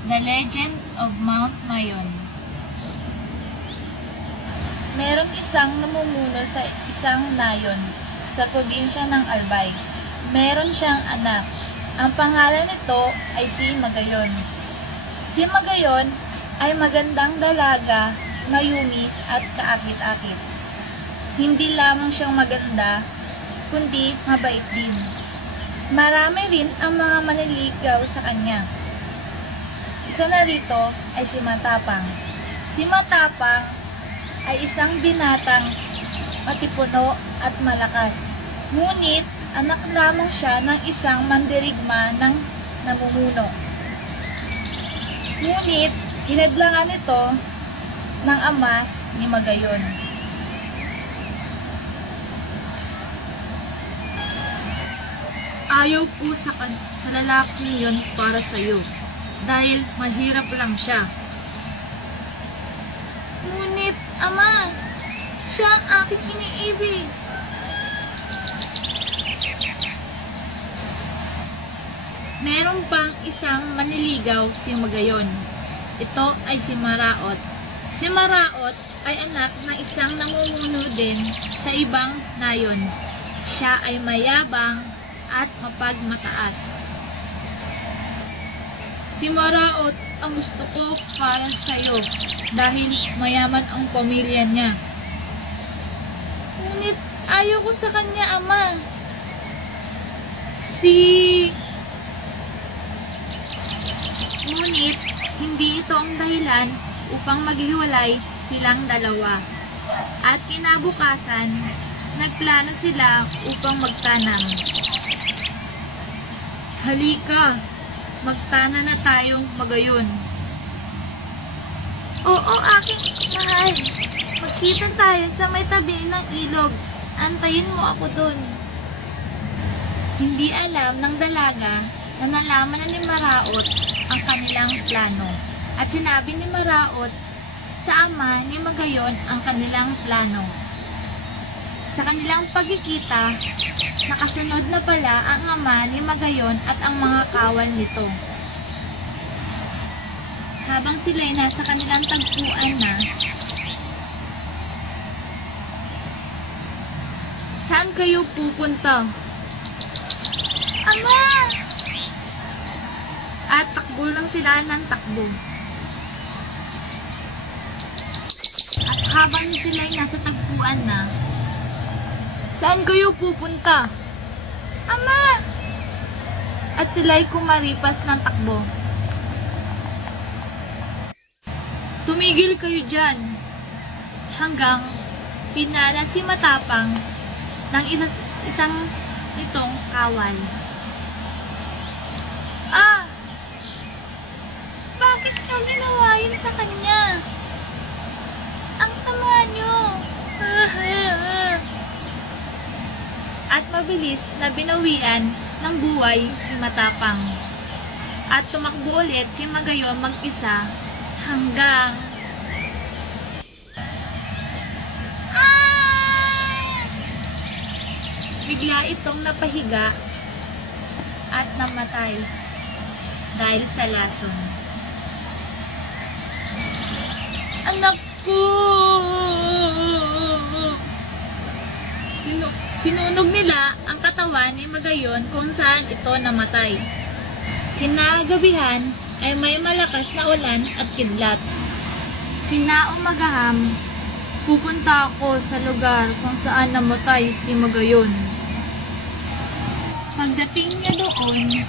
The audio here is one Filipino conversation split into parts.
The Legend of Mount Mayon. Meron isang namumuno sa isang nayon sa probinsya ng Albay. Meron siyang anak. Ang pangalan nito ay si Magayon. Si Magayon ay magandang dalaga, mayumi at kaakit-akit. Hindi lamang siyang maganda, kundi mabait din. Marami rin ang mga manliligaw sa kanya. Isa na rito ay si Matapang. Si Matapang ay isang binatang matipuno at malakas. Ngunit anak lamang siya ng isang mandirigma ng namumuno. Ngunit hinadlangan ito ng ama ni Magayon. Ayaw ko sa lalaking yun para sa iyo, dahil mahirap lang siya. Ngunit, ama, siya ang aking iniibig. Meron pang isang manliligaw si Magayon. Ito ay si Maraot. Si Maraot ay anak ng isang namumuno din sa ibang nayon. Siya ay mayabang at mapagmataas. Si Maraot ang gusto ko para sa iyo dahil mayaman ang pamilya niya. Ngunit ayaw ko sa kanya, ama. Ngunit hindi ito ang dahilan upang maghiwalay silang dalawa. At kinabukasan, nagplano sila upang magtanam. Halika, magtana na tayong Magayon. Oo, aking mahal. Magkita tayo sa may tabi ng ilog. Antayin mo ako dun. Hindi alam ng dalaga na nalaman na ni Maraot ang kanilang plano. At sinabi ni Maraot sa ama ni Magayon ang kanilang plano. Sa kanilang pagkikita, nakasunod na pala ang ama ni Magayon at ang mga kawan nito. Habang sila'y nasa kanilang tagpuan na, saan kayo pupunta? Ama! At takbo lang sila ng takbo. At habang sila'y nasa tagpuan na, saan kayo pupunta? Ama! At sila'y kumaripas ng takbo. Tumigil kayo dyan. Hanggang pinala si Matapang ng isang nitong kawal. Ah! Bakit nyo ginawa yun sa kanya? Ang sama nyo. At mabilis na binawian ng buhay si Matapang. At tumakbo ulit si Magayon mag-isa hanggang bigla itong napahiga at namatay dahil sa lason. Anak ko! Sinunog nila ang katawan ni Magayon kung saan ito namatay. Kinagabihan ay may malakas na ulan at kidlat. Kinaumagaham, pupunta ako sa lugar kung saan namatay si Magayon. Pagdating niya doon,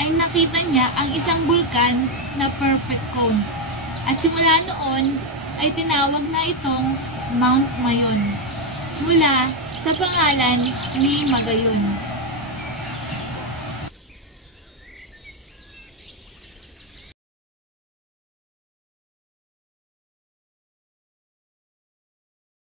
ay nakita niya ang isang bulkan na perfect cone. At simula noon, ay tinawag na itong Mount Mayon, mula sa pangalan ni Magayon.